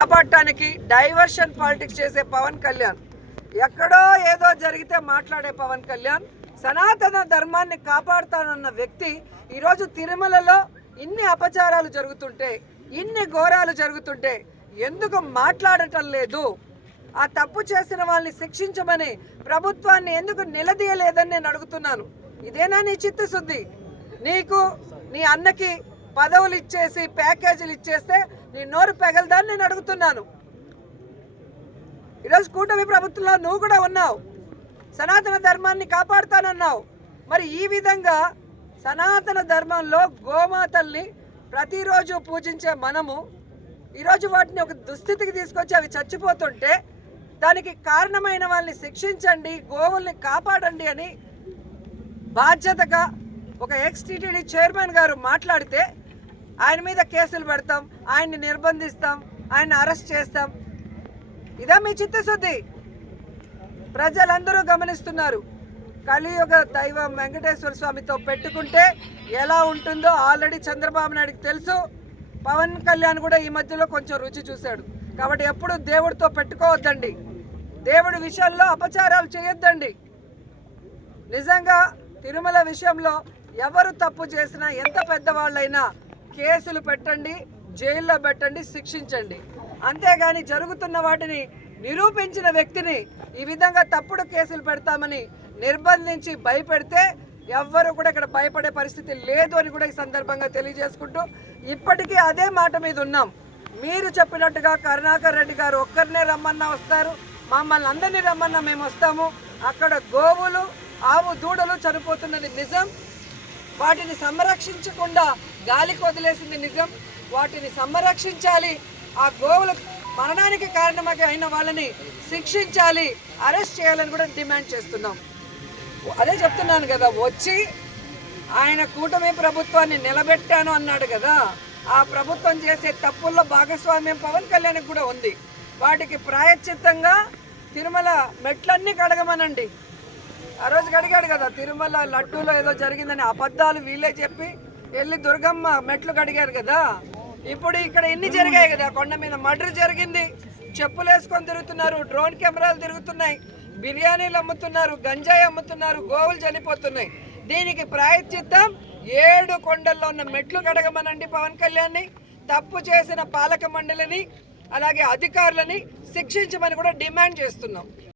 కాపాడటానికి diversion politics చేసే పవన్ కళ్యాణ్, ఎక్కడో ఏదో జరిగితే మాట్లాడే పవన్ కళ్యాణ్ సనాతన ధర్మాన్ని కాపాడుతానన్న వ్యక్తి ఈరోజు తిరుమలలో ఇన్ని అపచారాలు జరుగుతుంటే, ఇన్ని ఘోరాలు జరుగుతుంటే ఎందుకు మాట్లాడటం లేదు? ఆ తప్పు చేసిన వాళ్ళని శిక్షించమని ప్రభుత్వాన్ని ఎందుకు నిలదీయలేదని నేను అడుగుతున్నాను. ఇదేనా నీ చిత్తశుద్ధి? నీకు నీ అన్నకి పదవులు ఇచ్చేసి ప్యాకేజీలు ఇచ్చేస్తే నీ నోరు పెగలదాన్ని నేను అడుగుతున్నాను. ఈరోజు కూటమి ప్రభుత్వంలో నువ్వు కూడా ఉన్నావు, సనాతన ధర్మాన్ని కాపాడుతానన్నావు. మరి ఈ విధంగా సనాతన ధర్మంలో గోమాతల్ని ప్రతిరోజు పూజించే మనము ఈరోజు వాటిని ఒక దుస్థితికి తీసుకొచ్చి అవి చచ్చిపోతుంటే దానికి కారణమైన వాళ్ళని శిక్షించండి, గోవుల్ని కాపాడండి అని బాధ్యతగా ఒక ఎక్స్-టీటీడీ చైర్మన్ గారు మాట్లాడితే ఆయన మీద కేసులు పెడతాం, ఆయన్ని నిర్బంధిస్తాం, ఆయన్ని అరెస్ట్ చేస్తాం. ఇదా మీ చిత్తశుద్ధి? ప్రజలందరూ గమనిస్తున్నారు. కలియుగ దైవం వెంకటేశ్వర స్వామితో పెట్టుకుంటే ఎలా ఉంటుందో ఆల్రెడీ చంద్రబాబు నాయుడుకి తెలుసు. పవన్ కళ్యాణ్ కూడా ఈ మధ్యలో కొంచెం రుచి చూశాడు. కాబట్టి ఎప్పుడు దేవుడితో పెట్టుకోవద్దండి, దేవుడి విషయంలో అపచారాలు చేయొద్దండి. నిజంగా తిరుమల విషయంలో ఎవరు తప్పు చేసినా, ఎంత పెద్దవాళ్ళైనా కేసులు పెట్టండి, జైల్లో పెట్టండి, శిక్షించండి. అంతేగాని జరుగుతున్న వాటిని నిరూపించిన వ్యక్తిని ఈ విధంగా తప్పుడు కేసులు పెడతామని నిర్బంధించి భయపెడితే ఎవ్వరు కూడా ఇక్కడ భయపడే పరిస్థితి లేదు అని కూడా ఈ సందర్భంగా తెలియజేసుకుంటూ, ఇప్పటికీ అదే మాట మీద ఉన్నాం. మీరు చెప్పినట్టుగా కరుణాకర్ రెడ్డి గారు ఒక్కరినే రమ్మన్నా వస్తారు, మమ్మల్ని అందరినీ రమ్మన్నా మేము వస్తాము. అక్కడ గోవులు, ఆవు దూడలు చనిపోతున్నది నిజం, వాటిని సంరక్షించకుండా గాలికి వదిలేసింది నిజం. వాటిని సంరక్షించాలి, ఆ గోవుల మరణానికి కారణమైన వాళ్ళని శిక్షించాలి, అరెస్ట్ చేయాలని కూడా డిమాండ్ చేస్తున్నాం. అదే చెప్తున్నాను కదా, వచ్చి ఆయన కూటమి ప్రభుత్వాన్ని నిలబెట్టాను అన్నాడు కదా, ఆ ప్రభుత్వం చేసే తప్పుల్లో భాగస్వామ్యం పవన్ కళ్యాణ్కి కూడా ఉంది. వాటికి ప్రాయశ్చిత్తంగా తిరుమల మెట్లన్నీ కడగమనండి. ఆ రోజు కడిగాడు కదా, తిరుమల లడ్డూలో ఏదో జరిగిందని అబద్ధాలు వీళ్ళే చెప్పి వెళ్ళి దుర్గమ్మ మెట్లు కడిగారు కదా. ఇప్పుడు ఇక్కడ ఎన్ని జరిగాయి కదా, కొండ మీద మర్డర్ జరిగింది, చెప్పులు వేసుకొని తిరుగుతున్నారు, డ్రోన్ కెమెరాలు తిరుగుతున్నాయి, బిర్యానీలు అమ్ముతున్నారు, గంజాయి అమ్ముతున్నారు, గోవులు చనిపోతున్నాయి. దీనికి ప్రాయశ్చిత్తం 7 కొండల్లో ఉన్న మెట్లు కడగమనండి పవన్ కళ్యాణ్ని. తప్పు చేసిన పాలక మండలిని అలాగే అధికారులని శిక్షించమని కూడా డిమాండ్ చేస్తున్నాం.